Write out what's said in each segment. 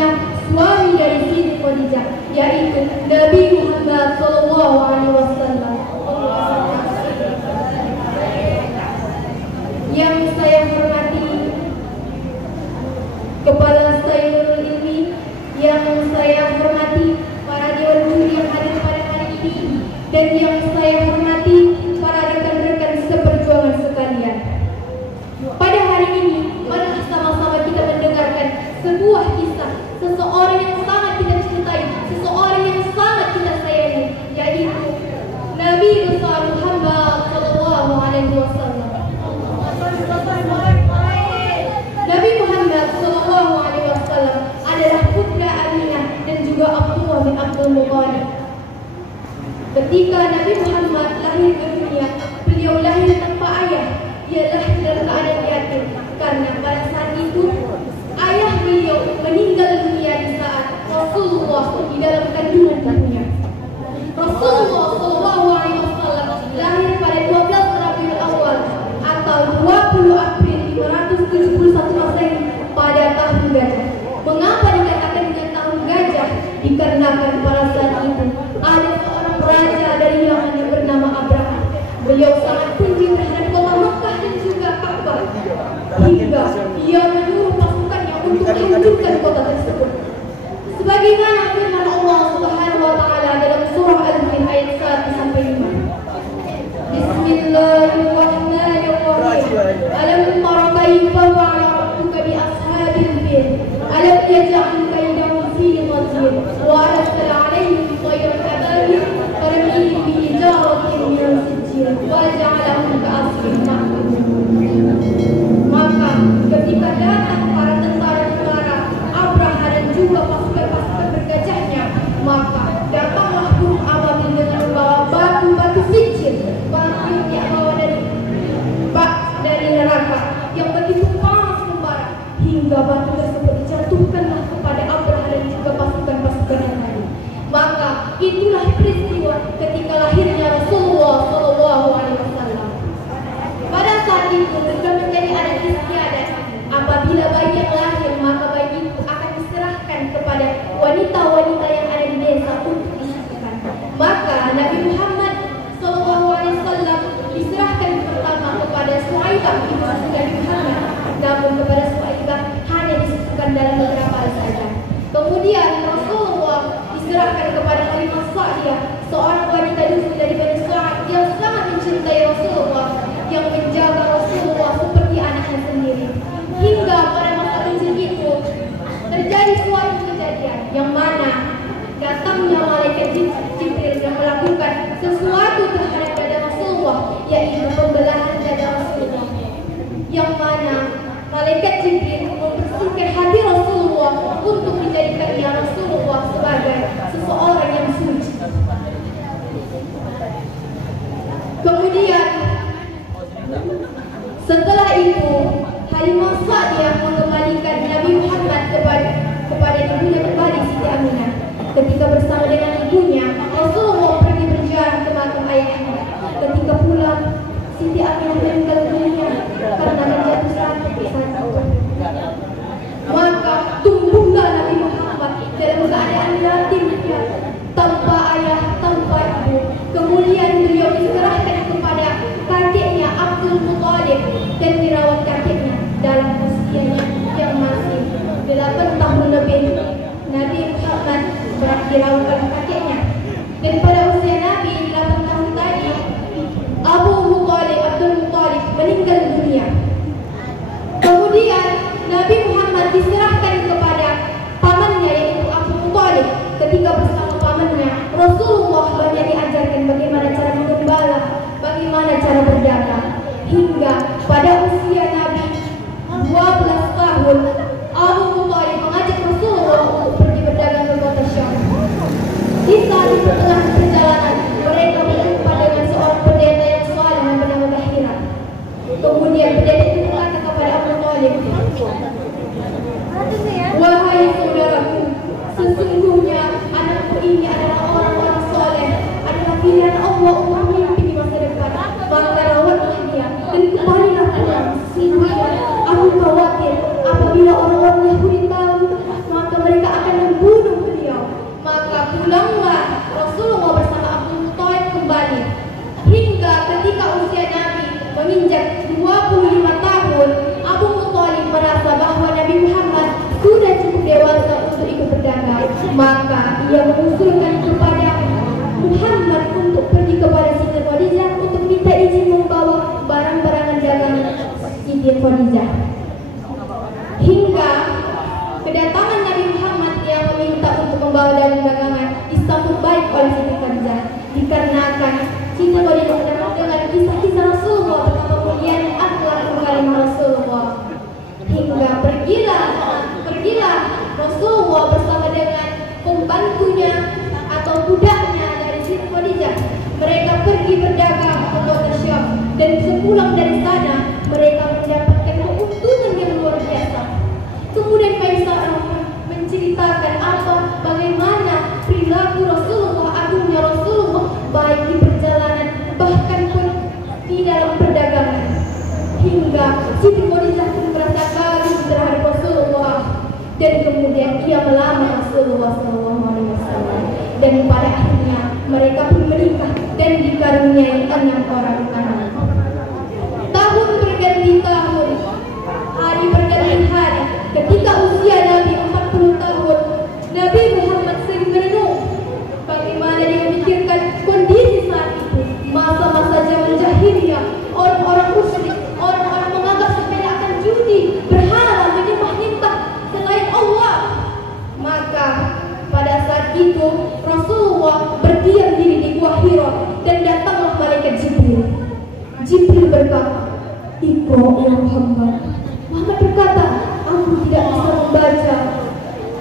Aminah, suami dari Siti Khadijah, yaitu Nabi Muhammad SAW. Yang saya hormati Kepala Sayyidul Ilmi, yang saya hormati para dewan juri yang hadir pada hari ini, dan yang saya hormati para rekan-rekan seperjuangan sekalian. Pada hari ini, mari sama-sama kita mendengarkan sebuah kisah seseorang yang sangat kita cintai, seseorang yang sangat kita sayangi, yaitu Nabi besar Muhammad SAW. Nabi Muhammad SAW adalah putra Aminah dan juga Abdullah bin Abdul Muttalib. Ketika Nabi Muhammad lahir ke dunia, beliau lahir tanpa ayah. Dia lahir dalam keadaan yatim karena pada saat itu ayah beliau meninggal dunia di saat Rasulullah di dalam kandungan ibunya. Rasulullah SAW lahir pada 12 Rabiul Awal atau 20 April 571 Masehi pada tahun gajah. Mengapa dikatakan dengan tahun gajah? Dikarenakan pada saat itu ada seorang raja dari Yaman yang bernama Abraham. Beliau sangat benci terhadap kota Mekah dan juga Ka'bah, hingga ia menyuruh pasukannya untuk menghancurkan kota tersebut. Sebagaimana firman Allah Subhanahu wa taala dalam surah Al-Jin ayat 1 sampai 5. Bismillahirrahmanirrahim. Alam tara kaifa fa'ala rabbuka bi ashabil fil? Alam yaj'al kaydahum fi tadlil wa arsala 'alaihim tayran ababil tarmihim bi hijaratin min sijil wa ja'alahum ka'asfin ma'kul. Maka ketika datang para tentara-tentara Abraha dan juga pasukan-pasukan bergajahnya, maka datanglah burung ababil dengan membawa batu-batu sijil, batu yang bawa dari neraka yang begitu panas membara, hingga batu tersebut dijatuhkanlah kepada Abraha dan juga pasukan-pasukan yang lain. Maka itulah peristiwa ketika lahirnya Rasulullah SAW. Pada saat itu sudah menjadi adat istiadat, apabila bayi yang lahir maka bayi itu akan diserahkan kepada wanita-wanita yang ada di desa untuk disusukan. Maka Nabi Muhammad SAW diserahkan pertama kepada Suhaibah ibu Nabi Muhammad, namun kepada Suhaibah hanya disusukan dalam beberapa hari saja. Kemudian Rasulullah diserahkan kepada Halimah Sa'diyah, seorang wanita dulu dari Bani Sa'ad yang sangat mencintai Rasulullah, yang menjaga Rasulullah seperti anaknya sendiri. Hingga pada masa kecil itu terjadi suatu kejadian yang mana datangnya malaikat Jibril yang melakukan sesuatu terhadap dada Rasulullah, yaitu pembelahan dada Rasulullah, yang mana malaikat Jibril membersihkan hati Rasulullah untuk menjadikannya Rasulullah sebagai seseorang yang suci. Kemudian setelah itu Halimah Sa'diyah mengembalikan Nabi Muhammad kepada ibunya kembali, Siti Aminah. Ketika bersama dengan ibunya, Rasulullah pergi berziarah ke makam ayahnya. Ketika pulang, Siti Aminah meninggal dunia karena terjatuh sakit saat itu. Maka tumbuhlah Nabi Muhammad dalam keadaan yatim piatu, tanpa ayah, tanpa ibu. Kemudian beliau diserahkan kepada kakeknya Abdul Muttalib dan dirawat kakeknya dalam usianya yang masih 8 tahun lebih. Nabi Muhammad dirawat oleh kakeknya, dan pada usia Nabi 8 tahun tadi Abdul Muttalib meninggal dunia. Kemudian Nabi Muhammad diserahkan kepada pamannya yaitu Abu Thalib. Ketika bersama pamannya, Rasulullah banyak diajarkan bagaimana cara menggembala, bagaimana cara berdagang. Hingga pada usia Nabi 12 tahun, Abu Thalib mengajak Rasulullah untuk pergi berdagang ke kota Syam. Di saat itu telah berjalan Maka ia mengusulkan kepada Muhammad untuk pergi kepada Siti Khadijah untuk minta izin membawa barang-barangan dagangan Siti Khadijah. Hingga kedatangan Nabi Muhammad yang meminta untuk membawa dagangan disambut baik oleh Siti Khadijah, dikarenakan Siti Khadijah mendengar kisah-kisah Rasulullah betapa mulianya akhlak karimah Rasulullah. Hingga pergilah Rasulullah bersama dengan pembantunya atau budaknya dari Siti Khadijah. Mereka pergi berdagang ke kota Syam, dan sepulang dari sana mereka mendapatkan keuntungan yang luar biasa. Kemudian Maisarah menceritakan bagaimana perilaku Rasulullah, agungnya Rasulullah baik di perjalanan bahkan pun di dalam perdagangan. Hingga Siti Khadijah pun merasa kagum terhadap Rasulullah, dan kemudian ia melamar Rasulullah SAW, dan pada akhirnya mereka pun menikah dan dikaruniai 6 orang anak. Tahun berganti tahun, hari berganti hari. Ketika usia Nabi 40 tahun, Nabi Muhammad sering merenung bagaimana dia memikirkan kondisi saat itu, masa-masa zaman jahiliyah, orang-orang musyrik, orang-orang menganggap sepele akan judi, berhala, menyembah-nyembah selain Allah. Maka pada saat itu Rasulullah berdiam diri di Gua Hira, dan datanglah malaikat Jibril. Jibril berkata, "Iqra ya Muhammad." Muhammad berkata, "Aku tidak bisa membaca."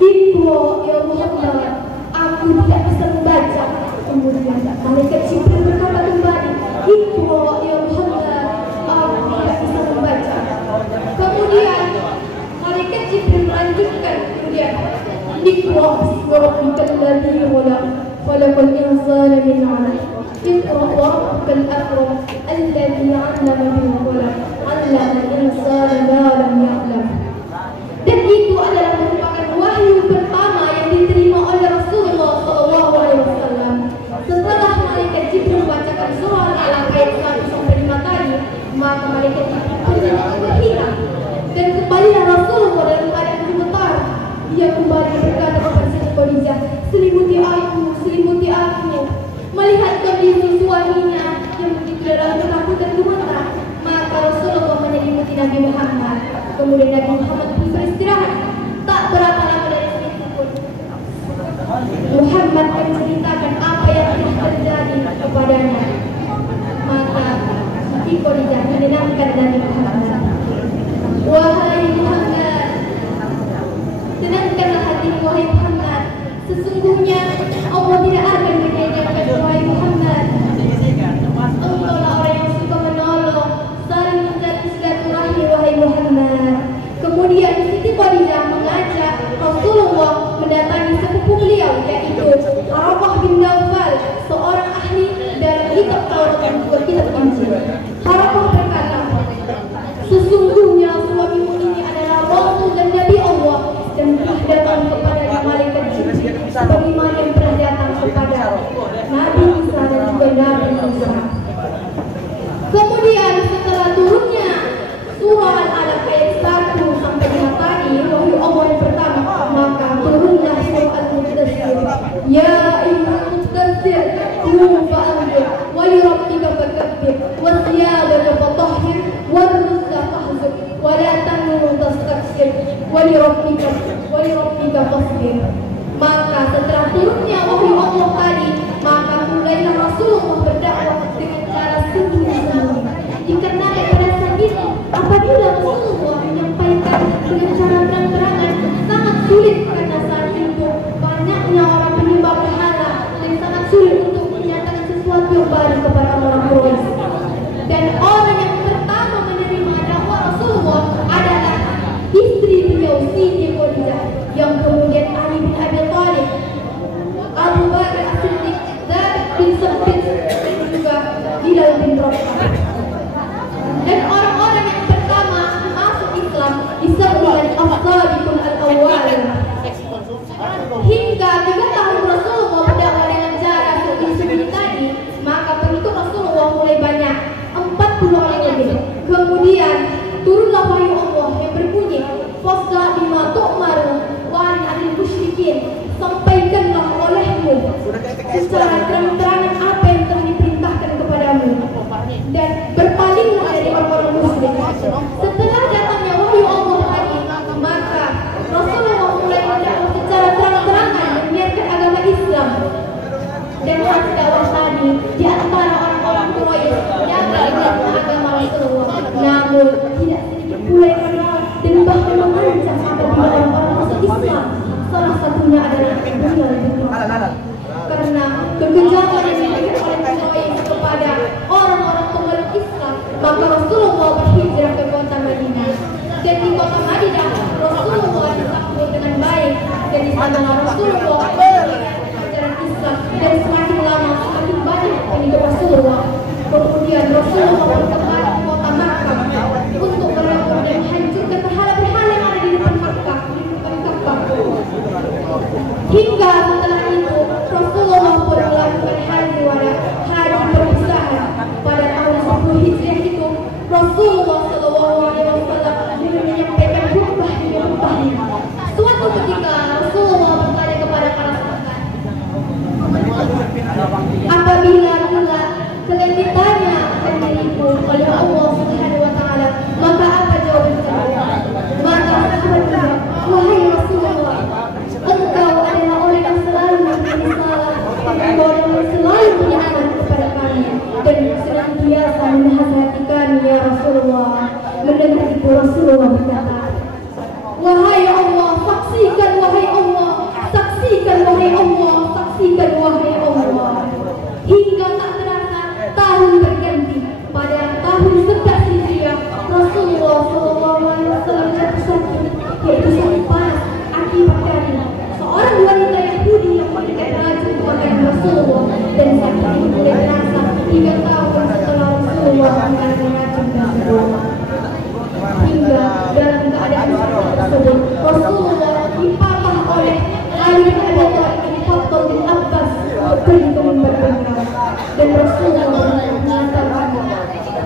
"Iqra ya Muhammad." "Aku tidak bisa membaca." Kemudian malaikat Jibril berkata kembali, "Iqra ya Muhammad." "Aku tidak bisa membaca." Kemudian malaikat Jibril melanjutkan, kemudian "Iqra bismi rabbikal ladzi khalaqal insana min 'alaq. Iqra wa rabbukal akram alladzi 'allama bil qalam 'allamal insana ma lam ya'lam." Dan itu adalah merupakan wahyu pertama yang diterima oleh Rasulullah SAW. Setelah malaikat Jibril membacakan surah Al-Alaq ayat 1-5 tadi, maka malaikat Jibril pun berhilang, dan kembalilah Rasulullah dalam keadaan gemetar. Dia kembali berkata kepada Siti Khadijah, "Selimuti aku." Melihat kondisi suaminya yang begitu dalam ketakutan gemetar, maka Rasulullah menyelimuti Nabi Muhammad. Kemudian Nabi Muhammad pun beristirahat. Tak berapa lama dari itu pun Muhammad menceritakan apa yang telah terjadi kepadanya. Maka Siti Khadijah menenangkan Nabi Muhammad. "Wahai Muhammad, tenangkanlah hatimu wahai Muhammad. Sesungguhnya Allah tidak akan menyanyiakan wahai Muhammad. Engkaulah orang yang suka menolong, saling menjalin silaturahmi wahai Muhammad." Kemudian Siti Khadijah mengajak Rasulullah mendatangi sepupu beliau, yaitu Haraqah bin Nawfal, seorang ahli dalam kitab Taurat dan juga kitab Injil. Haraqah berkata, "Sesungguhnya suamimu ini adalah Rasul dan Nabi Allah, dan telah datang kepada malaikat Jibril sebagaimana yang pernah datang kepada Nabi Isa dan juga Nabi Musa." Kemudian setelah turunnya surah Al-Alaq ayat 1-5 tadi, wahyu Allah yang pertama, maka turunlah surah Al-Mudaththir. "Ya ayyuhal mudaththir, qum fa'anzir, wa li rabbika fakabbir, wa thiyabaka fatahhir, wa ar-rujza fahjur, wa la tamnun tastakthir, wa li rabbika fasbir." Maka setelah turunnya wahyu Allah tadi, maka mulailah Rasulullah berdakwah dengan cara sembunyi-sembunyi. Dikarenakan pada saat itu, apabila Rasulullah menyampaikan dengan cara terang-terangan, sangat sulit, karena saat itu banyaknya orang penyembah berhala dan sangat sulit untuk menyatakan sesuatu yang baru kepada orang Quraisy. Dan orang yang pertama menerima dakwah Rasulullah adalah istri beliau, Siti Khadijah, yang kemudian Ali bin Abi Thalib, Abu Bakar As-Siddiq, Zaid bin Sabit, dan juga Bilal bin Rabah. Dan orang-orang yang pertama masuk Islam disebut as-sabiqun al-awwal, dan hasil dakwah tadi di antara orang-orang Quraisy yang menolak agama Rasulullah. Namun tidak sedikit pula yang menolak dan bahkan mengancam apabila orang-orang masuk Islam. Salah satunya adalah beliau karena kekejaman yang dilakukan oleh Quraisy kepada orang-orang pemeluk Islam, maka Rasulullah berhijrah ke kota Madinah. Dan di kota Madinah Rasulullah disambut dengan baik, dan di sana Rasulullah ajaran Islam, dan semakin lama semakin banyak pengikut Rasulullah. Kemudian Rasulullah berkembang ke kota Makkah untuk merebut dan menghancurkan berhala-berhala yang ada di depan Makkah, di depan Ka'bah. Hingga setelah itu Rasulullah pun melakukan haji wada, haji perpisahan. Pada tahun 10 Hijriah itu Rasulullah Shallallahu Alaihi Wasallam menyampaikan khutbahnya. Suatu ketika Rasulullah bertanya kepada para sahabat, apabila kalian ditanya akan diriku oleh Allah Subhanahu Wa Taala, maka apa jawaban kalian? Maka sahabat berkata, wahai Rasulullah, engkau adalah orang yang selalu memberi salah, engkau yang selalu punya aman kepada kami, dan senantiasa menasihati kami ya Rasulullah. Mendengar itu Rasulullah berkata, wahai Allah, saksikan wahai Allah, saksikan wahai Allah, saksikan wahai Allah. Hingga tak terasa tahun berganti. Pada tahun 11 Hijriah Rasulullah Shallallahu Alaihi Wasallam jatuh sakit, yaitu sakit panas akibat dari seorang wanita Yahudi yang memberikan racun kepada Rasulullah, dan sakit itu mulai terasa 3 tahun setelah Rasulullah memberikan racun tersebut. Hingga dalam keadaan tersebut Rasulullah dipapah oleh Ali bin Abi Thalib bin Khattab bin Abbas untuk pergi ke mimbar beliau, dan Rasulullah mengatakan,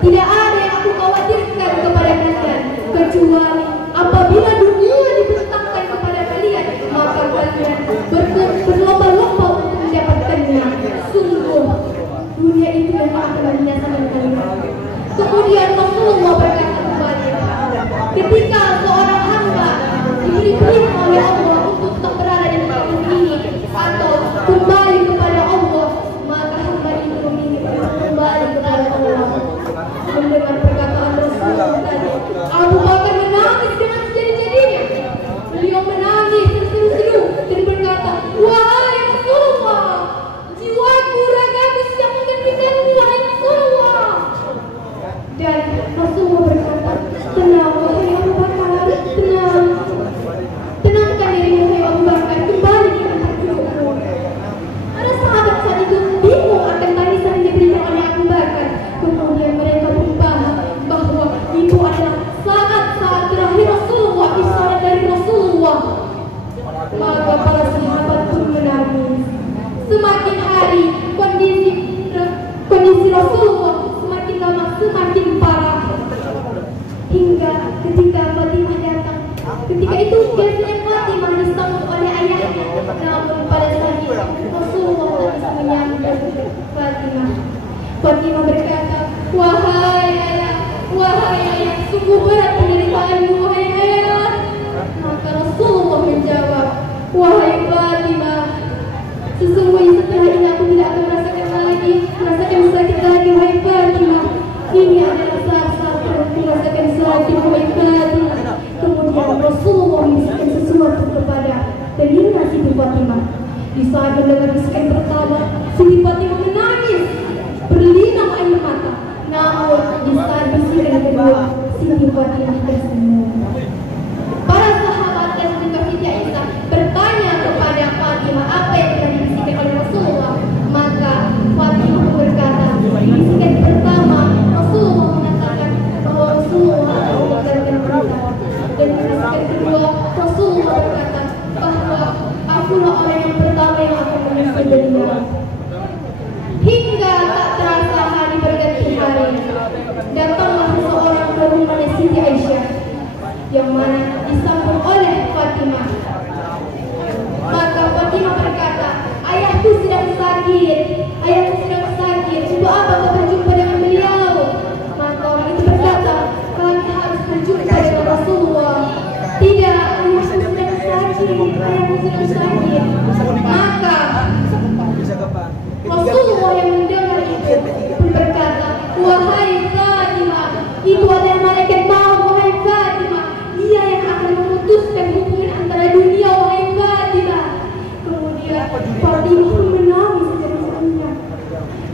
tidak ada yang aku khawatirkan kepada kalian kecuali apabila dunia dibentangkan kepada kalian, maka kalian berlomba-lomba untuk mendapatkannya. Sungguh dunia itu memang akan membinasakan kalian. Kemudian Rasulullah berkata kembali, ketika seorang hamba diberi perintah oleh Allah untuk tetap berada di tempat ini atau kembali kepada Allah, maka hamba itu memilih kembali kepada Allah. Mendengar perkataan Rasulullah tadi, Abu Bakar menangis dengan sejadi-jadinya. Beliau menangis terseru-seru dan berkata, wahai Rasulullah, jiwaku, ragaku siap menggantikanmu, wahai Rasulullah. Dan Rasulullah berkata, tenang wahai Abu Bakar, tenang, tenangkan dirimu wahai Abu Bakar, kembali ke tempat dudukmu. Para sahabat saat itu bingung akan tangisan yang diberikan oleh Abu Bakar. Kemudian mereka membahas bahwa itu adalah saat-saat terakhir Rasulullah, isyarat dari Rasulullah. Maka para sahabat pun menangis. Semakin hari kondisi Rasulullah semakin lama semakin parah. Hingga ketika Fatimah datang, ketika itu biasanya Fatimah disambut oleh ayahnya. Namun pada saat itu Rasulullah tak bisa menyambut Fatimah. Fatimah berkata, wahai ayah, sungguh berat penderitaanmu, wahai ayah. Maka Rasulullah menjawab, wahai Fatimah, sesungguhnya setelah ini aku tidak akan merasakan sakit lagi, wahai Fatimah. Ini adalah saat-saat aku merasakan sakit, wahai Fatimah. Kemudian Rasulullah membisikkan sesuatu kepada telinga Siti Fatimah. Di saat mendengar bisikan pertama, Siti Fatimah menangis berlinang air mata. Namun di saat bisikan kedua, Siti Fatimah tersenyum. Para sahabat dan juga Siti Aisyah bertanya kepada Fatimah apa yang telah dibisikkan oleh Rasulullah. Maka Fatimah berkata, di bisikan pertama Rasulullah mengatakan bahwa Rasulullah akan meninggalkan kita, dan di bisikan kedua Rasulullah berkata bahwa akulah orang yang pertama yang akan menyusul beliau. Hingga tak terasa hari berganti hari, datanglah seseorang ke rumah Siti Aisyah, yang mana disambut oleh Fatimah. Maka Fatimah berkata, ayahku sedang sakit, untuk apa kau berjumpa dengan beliau? Maka orang itu berkata, kami harus berjumpa dengan Rasulullah. Tidak, ayahku sedang sakit. Maka Rasulullah yang mendengar itu pun berkata, wahai Fatimah, itu adalah malaikat maut, wahai Fatimah. Dia yang akan memutuskan hubungan antara dunia, wahai Fatimah. Kemudian Fatimah pun menangis sejadi-jadinya.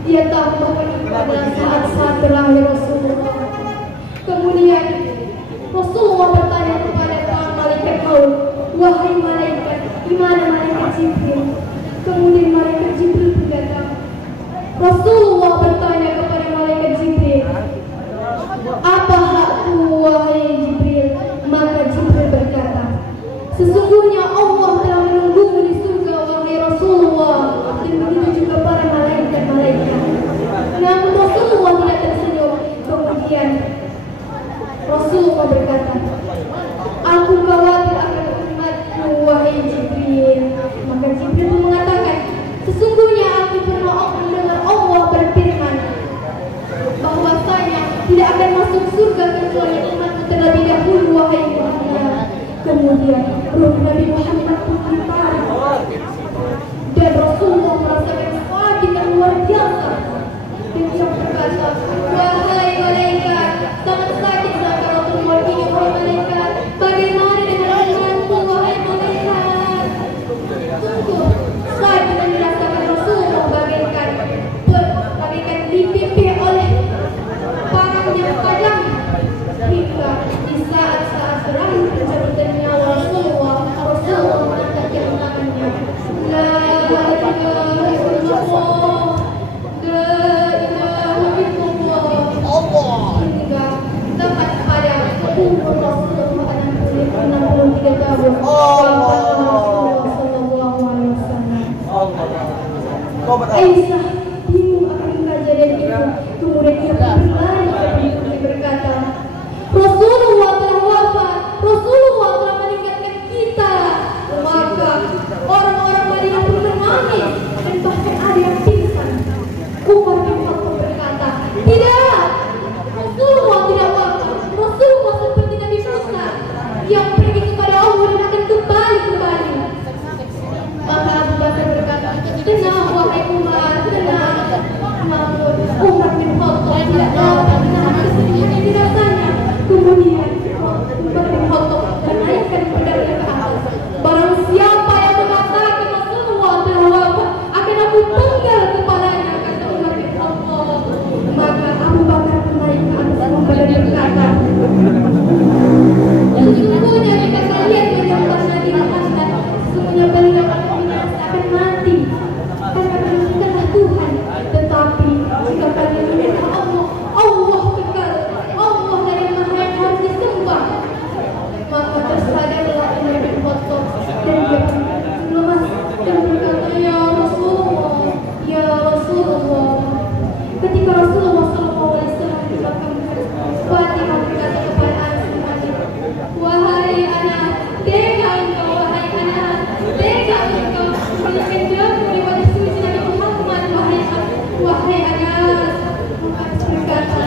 Dia tahu bahwa itu adalah saat-saat terakhir Rasulullah. Kemudian Rasulullah bertanya kepada para malaikat maut, wahai malaikat, di mana malaikat Jibril? Kemudian malaikat Jibril pun datang. Rasulullah bertanya kepada malaikat Jibril, apa hakku wahai Jibril? Maka Jibril berkata, sesungguhnya Allah telah menunggumu di surga wahai Rasulullah, dan begitu juga para malaikat-malaikat. Namun Rasulullah tidak tersenyum. Kemudian Rasulullah berkata, aku khawatir akan umatku wahai Jibril. Maka Jibril pun mengatakan, sesungguhnya aku pernah mendengar Allah berfirman bahwasanya tidak akan masuk surga kecuali umatku terlebih dahulu wahai Muhammad. Kemudian ruh Nabi Muhammad pun ditarik dan Rasulullah merasakan sakit yang luar biasa. Dan dia berkata, wahai malaikat, sangat sakit sakaratul maut ini wahai malaikat. Bagaimana dengan umatku wahai malaikat? Sungguh sakit yang dirasakan Rasulullah bagaikan dipimpin oleh parang yang tajam. Hingga di saat-saat terakhir pencabutan nyawa Rasulullah mengangkat jari tangannya, la ilaha illallah, la ilaha illallah, hingga tepat pada umur Rasulullah 63 tahun. Aisyah bingung akan kejadian itu. Kemudian dia berlari kepada ibunya berkata, Rasulullah telah wafat, Rasulullah telah meninggalkan kita. Maka orang-orang Madinah pun menangis dan bahkan ada yang pingsan. Umar bin Khattab berkata, tidak, Rasulullah tidak wafat. Rasulullah seperti Nabi Musa yang pergi kepada Allah dan akan kembali. Maka Abu Bakar berkata, tenang wahai Umar, tenang. Namun Umar bin Khattab tidak dapat menahan kesedihan yang dirasanya. Kemudian Umar bin Khattab menaikkan pedangnya ke atas. Barang siapa yang mengatakan Rasulullah telah wafat, akan aku penggal kepalanya, kata Umar bin Khattab. Maka Abu Bakar menaik ke atas Umar dan berkata, sesungguhnya jika kalian menyembah Nabi Muhammad, sesungguhnya beliau akan mati karena beliau Tuhan. Tetapi jika kalian menyembah Allah, Allah kekal, Allah dari Maha yang harus disembah. Maka tersadarlah Umar bin Khattab dan dia lemas dan berkata, ya Rasulullah, ya Rasulullah. Ketika Rasulullah SAW di belakang Fatimah berkata kepada Anas bin Malik, wahai anak, tega engkau, wahai anak, tega engkau menjadi daripada suci Nabi Muhammad, wahai Anas. Anas berkata,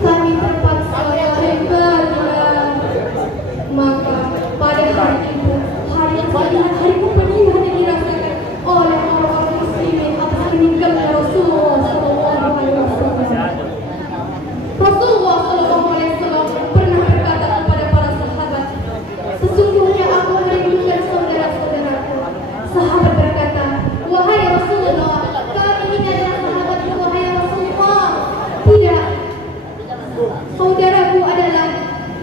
kami terpaksa wahai Fatimah. Maka pada hari itu, hari yang sangat hari kepedihan yang dirasakan oleh orang-orang muslimin atas meninggalnya Rasulullah SAW. Rasulullah SAW pernah berkata kepada para sahabat, sesungguhnya aku merindukan saudara-saudaraku. Sahabat berkata, wahai Rasulullah, kami ini adalah sahabatku wahai Rasulullah. Tidak, saudaraku adalah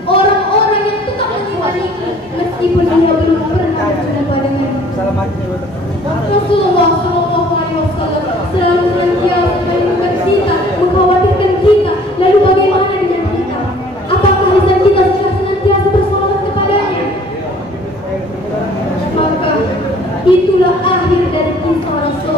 orang-orang yang tetap menyualiku meskipun dia belum pernah berjumpa dengannya. Rasulullah SAW selalu senantiasa merindukan kita, mengkhawatirkan kita. Lalu bagaimana dengan kita? Apakah lisan kita senantiasa bersolawat kepadanya? Maka itulah akhir dari kisah Rasul